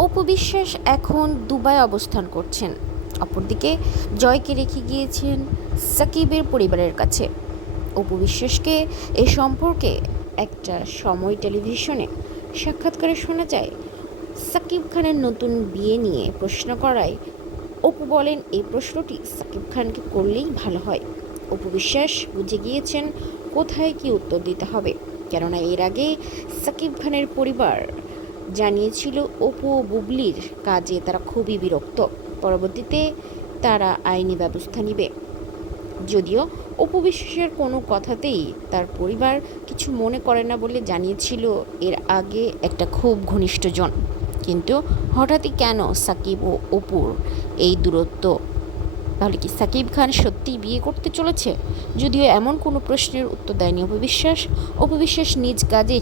অপু বিশ্বাস এখন দুবাই অবস্থান করছেন। অপরদিকে জয়কে রেখে গিয়েছেন সাকিবের পরিবারের কাছে। অপু বিশ্বাসকে এ সম্পর্কে একটা সময় টেলিভিশনে সাক্ষাৎকারে শোনা যায়, সাকিব খানের নতুন বিয়ে নিয়ে প্রশ্ন করায়, অপু বলেন, এই প্রশ্নটি সাকিব খানকে করলেই ভালো হয়। অপু বিশ্বাস বুঝে গিয়েছেন, কোথায় কি উত্তর দিতে হবে? কেননা এর আগে সাকিব খানের পরিবার জানিয়েছিল অপু ও বুবলির কাজে তারা খুবই বিরক্ত। পরবর্তীতে তারা আইনি ব্যবস্থা নেবে। যদিও অপু বিশ্বাসের কোনো কথাতেই তার পরিবার কিছু মনে করে না বলে জানিয়েছিল এর আগে একটা খুব ঘনিষ্ঠজন কিন্তু হঠাৎই কেন সাকিব ও অপুর এই দূরত্ব? তাহলে কি সাকিব খান সত্যিই বিয়ে করতে চলেছে? যদিও এমন কোনো প্রশ্নের উত্তর দেয়নি অপবিশ্বাস অপবিশ্বাস নিজ কাজে